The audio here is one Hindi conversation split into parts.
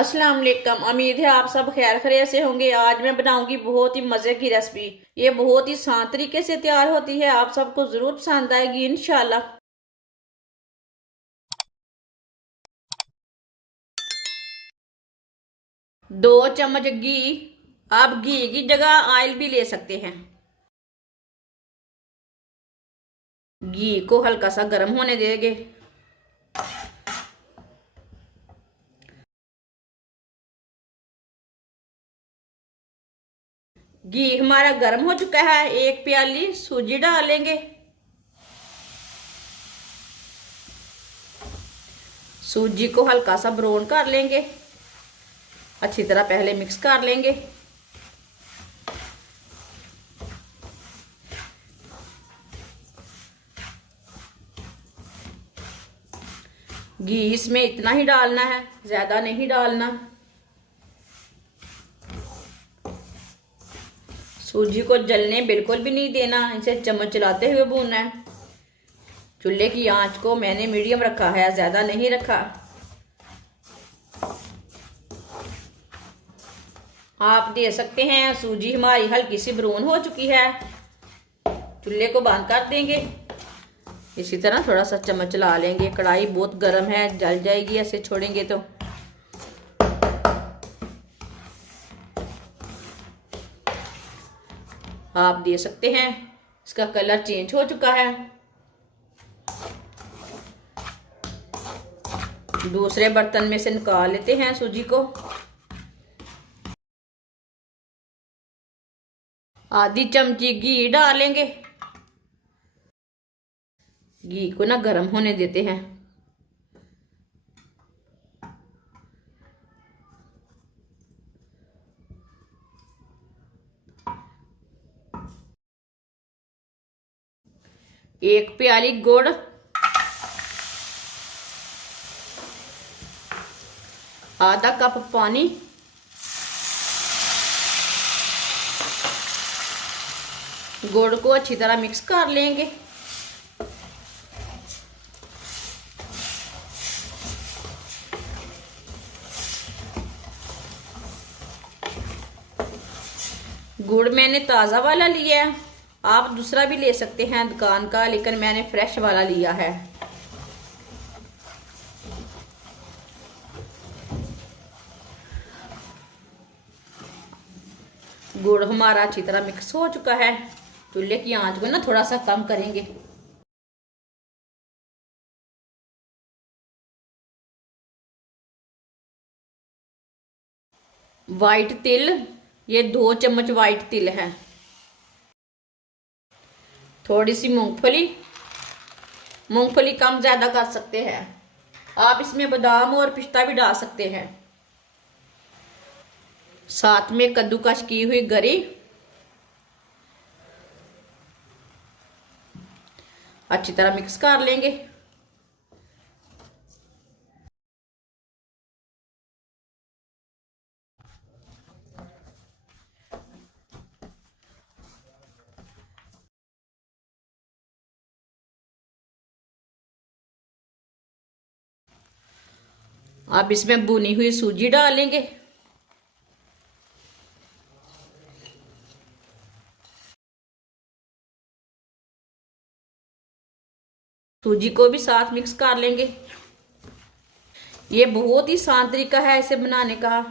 अस्सलाम वालेकुम। उम्मीद है आप सब खैर खैरियत से होंगे। आज मैं बनाऊंगी बहुत ही मज़े की रेसिपी। ये बहुत ही आसान तरीके से तैयार होती है, आप सबको ज़रूर पसंद आएगी इंशाल्लाह। 2 चम्मच घी। आप घी की जगह ऑयल भी ले सकते हैं। घी को हल्का सा गर्म होने देंगे। घी हमारा गर्म हो चुका है। 1 प्याली सूजी डालेंगे। सूजी को हल्का सा ब्राउन कर लेंगे। अच्छी तरह पहले मिक्स कर लेंगे। घी इसमें इतना ही डालना है, ज्यादा नहीं डालना। सूजी को जलने बिल्कुल भी नहीं देना, इसे चम्मच चलाते हुए भूनना है। चूल्हे की आंच को मैंने मीडियम रखा है, ज्यादा नहीं रखा। आप दे सकते हैं। सूजी हमारी हल्की सी ब्राउन हो चुकी है। चूल्हे को बंद कर देंगे। इसी तरह थोड़ा सा चम्मच चला लेंगे। कढ़ाई बहुत गर्म है, जल जाएगी ऐसे छोड़ेंगे तो। आप दे सकते हैं। इसका कलर चेंज हो चुका है। दूसरे बर्तन में से निकाल लेते हैं सूजी को। आधी चमची घी डालेंगे। घी को ना गर्म होने देते हैं। एक प्याली गुड़। आधा कप पानी। गुड़ को अच्छी तरह मिक्स कर लेंगे। गुड़ मैंने ताज़ा वाला लिया है। आप दूसरा भी ले सकते हैं दुकान का, लेकिन मैंने फ्रेश वाला लिया है। गुड़ हमारा अच्छी तरह मिक्स हो चुका है। चूल्हे की आंच को ना थोड़ा सा कम करेंगे। वाइट तिल, ये 2 चम्मच वाइट तिल है। थोड़ी सी मूंगफली। मूंगफली कम ज्यादा कर सकते हैं। आप इसमें बादाम और पिस्ता भी डाल सकते हैं। साथ में कद्दूकस की हुई गरी। अच्छी तरह मिक्स कर लेंगे। अब इसमें भुनी हुई सूजी डालेंगे। सूजी को भी साथ मिक्स कर लेंगे। ये बहुत ही आसान तरीका है इसे बनाने का।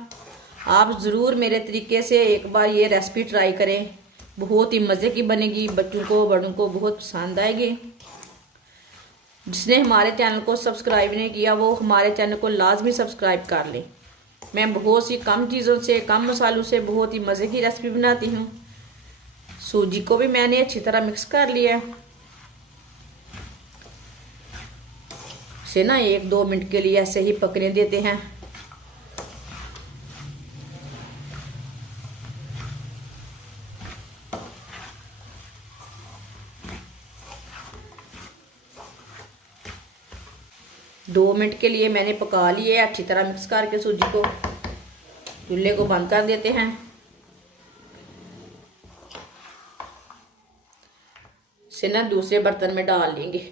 आप ज़रूर मेरे तरीके से एक बार ये रेसिपी ट्राई करें। बहुत ही मज़े की बनेगी। बच्चों को बड़ों को बहुत पसंद आएगी। जिसने हमारे चैनल को सब्सक्राइब नहीं किया वो हमारे चैनल को लाजमी सब्सक्राइब कर ले। मैं बहुत सी कम चीज़ों से, कम मसालों से बहुत ही मज़े की रेसिपी बनाती हूँ। सूजी को भी मैंने अच्छी तरह मिक्स कर लिया है। इसे ना 1-2 मिनट के लिए ऐसे ही पकने देते हैं। दो मिनट के लिए मैंने पका लिए। अच्छी तरह मिक्स करके सूजी को चूल्हे को बंद कर देते हैं। इसे ना दूसरे बर्तन में डाल लेंगे।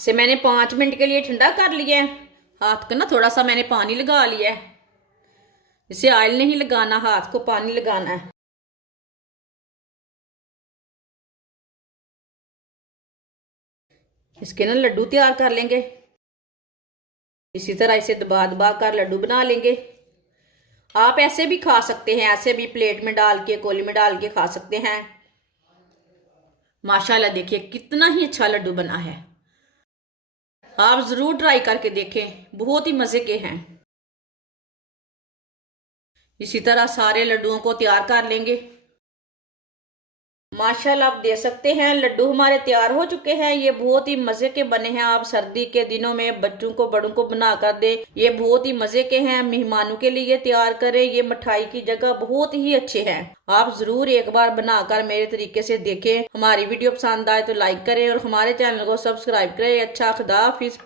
इसे मैंने 5 मिनट के लिए ठंडा कर लिया है। हाथ को ना थोड़ा सा मैंने पानी लगा लिया है। इसे ऑयल नहीं लगाना, हाथ को पानी लगाना है। इसके ना लड्डू तैयार कर लेंगे। इसी तरह इसे दबा दबा कर लड्डू बना लेंगे। आप ऐसे भी खा सकते हैं, ऐसे भी प्लेट में डाल के, कोली में डाल के खा सकते हैं। माशाल्लाह देखिए कितना ही अच्छा लड्डू बना है। आप जरूर ट्राई करके देखें, बहुत ही मजे के हैं। इसी तरह सारे लड्डुओं को तैयार कर लेंगे। माशाल्लाह आप दे सकते हैं, लड्डू हमारे तैयार हो चुके हैं। ये बहुत ही मजे के बने हैं। आप सर्दी के दिनों में बच्चों को, बड़ों को बना कर दें। ये बहुत ही मजे के हैं। मेहमानों के लिए तैयार करें, ये मिठाई की जगह बहुत ही अच्छे हैं। आप जरूर एक बार बनाकर मेरे तरीके से देखें। हमारी वीडियो पसंद आए तो लाइक करें और हमारे चैनल को सब्सक्राइब करें। अच्छा, खुदा हाफिज।